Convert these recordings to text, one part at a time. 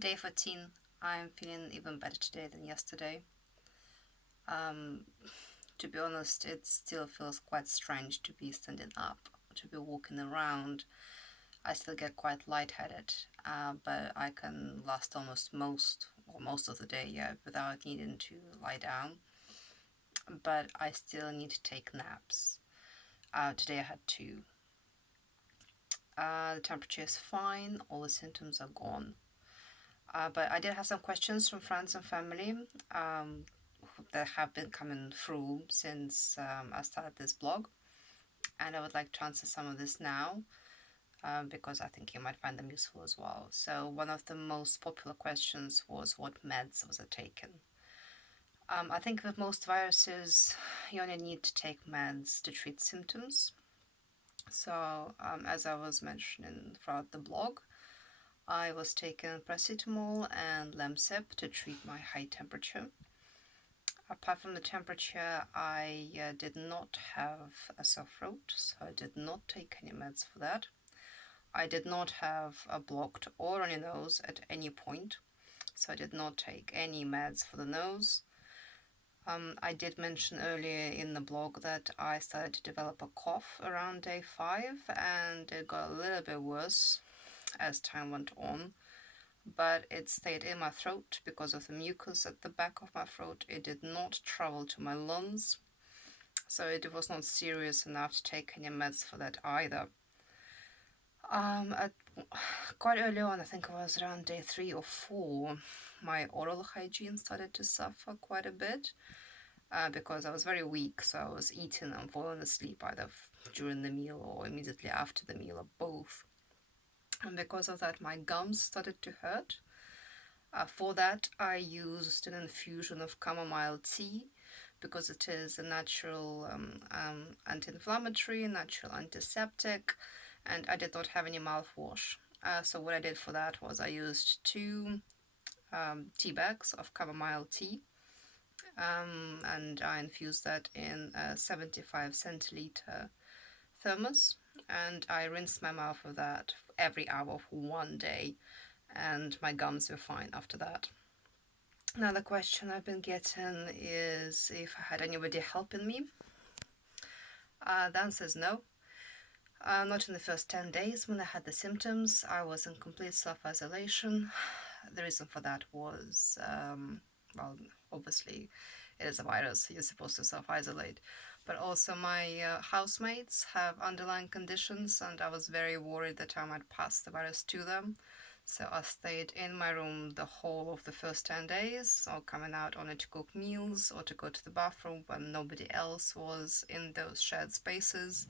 Day 14. I'm feeling even better today than yesterday. To be honest, it still feels quite strange to be standing up, to be walking around. I still get quite lightheaded, but I can last almost most of the day, without needing to lie down. But I still need to take naps. Today I had two. The temperature is fine, all the symptoms are gone. But I did have some questions from friends and family that have been coming through since I started this blog, and I would like to answer some of this now because I think you might find them useful as well. So one of the most popular questions was what meds was I taking? I think with most viruses you only need to take meds to treat symptoms. So as I was mentioning throughout the blog, I was taking paracetamol and Lemsip to treat my high temperature. Apart from the temperature, I did not have a sore throat, so I did not take any meds for that. I did not have a blocked or runny nose at any point, so I did not take any meds for the nose. I did mention earlier in the blog that I started to develop a cough around day 5, and it got a little bit worse as time went on. But it stayed in my throat because of the mucus at the back of my throat. It did not travel to my lungs, so it was not serious enough to take any meds for that either. Quite early on, I think it was around day 3 or 4, my oral hygiene started to suffer quite a bit because I was very weak, so I was eating and falling asleep either during the meal or immediately after the meal or both. And because of that, my gums started to hurt. For that, I used an infusion of chamomile tea because it is a natural anti-inflammatory, natural antiseptic, and I did not have any mouthwash. So what I did for that was I used 2 tea bags of chamomile tea, and I infused that in a 75 centiliter thermos, and I rinsed my mouth with that every hour for 1 day, and my gums were fine after that. Another question I've been getting is if I had anybody helping me. The answer is no. Not in the first 10 days when I had the symptoms. I was in complete self-isolation. The reason for that was, well, obviously it is a virus, so you're supposed to self-isolate. But also my housemates have underlying conditions, and I was very worried that I might pass the virus to them. So I stayed in my room the whole of the first 10 days, or coming out only to cook meals or to go to the bathroom when nobody else was in those shared spaces.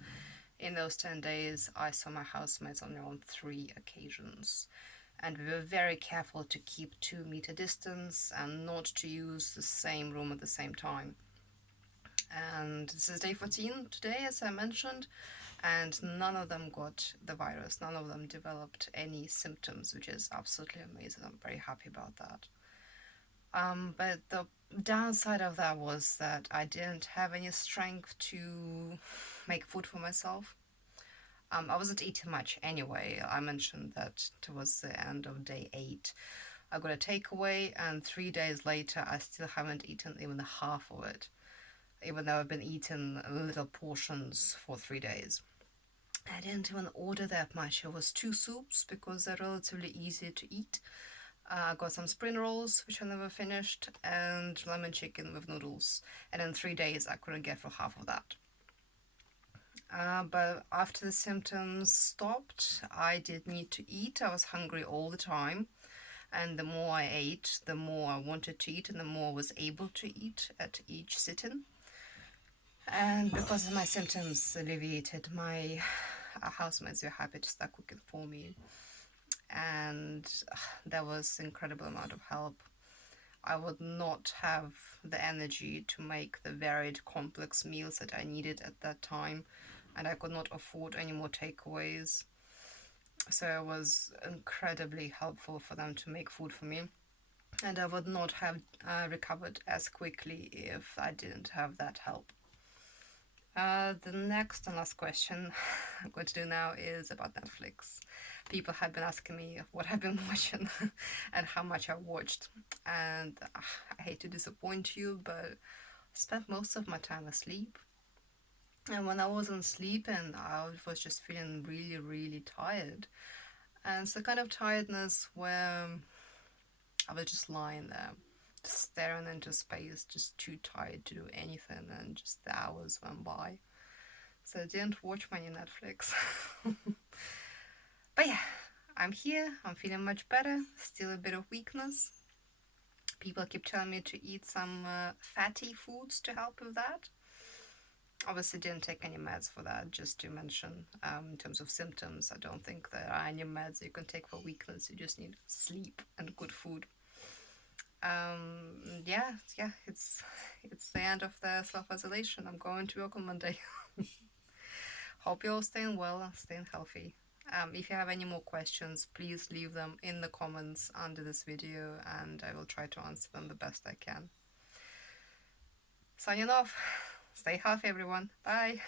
In those 10 days, I saw my housemates only on 3 occasions. And we were very careful to keep 2-meter distance and not to use the same room at the same time. And this is day 14 today, as I mentioned, and none of them got the virus. None of them developed any symptoms, which is absolutely amazing. I'm very happy about that. But the downside of that was that I didn't have any strength to make food for myself. I wasn't eating much anyway. I mentioned that towards the end of day 8, I got a takeaway, and 3 days later, I still haven't eaten even half of it, even though I've been eating little portions for 3 days. I didn't even order that much. It was 2 soups because they're relatively easy to eat. I got some spring rolls, which I never finished, and lemon chicken with noodles. And in 3 days, I couldn't get through half of that. But after the symptoms stopped, I did need to eat. I was hungry all the time. And the more I ate, the more I wanted to eat, and the more I was able to eat at each sitting. And because my symptoms alleviated, my housemates were happy to start cooking for me. And that was an incredible amount of help. I would not have the energy to make the varied complex meals that I needed at that time, and I could not afford any more takeaways. So it was incredibly helpful for them to make food for me, and I would not have recovered as quickly if I didn't have that help. The next and last question I'm going to do now is about Netflix. People have been asking me what I've been watching and how much I watched. And I hate to disappoint you, but I spent most of my time asleep. And when I wasn't sleeping, I was just feeling really, really tired. And it's the kind of tiredness where I was just lying there, just staring into space, just too tired to do anything, and just the hours went by. So I didn't watch many Netflix. But yeah, I'm here, I'm feeling much better, still a bit of weakness. People keep telling me to eat some fatty foods to help with that. Obviously, didn't take any meds for that, just to mention. In terms of symptoms, I don't think there are any meds you can take for weakness. You just need sleep and good food. Yeah, it's the end of the self-isolation. I'm going to work on Monday. Hope you're all staying well and staying healthy. If you have any more questions, please leave them in the comments under this video and I will try to answer them the best I can. Signing off. Stay healthy, everyone. Bye.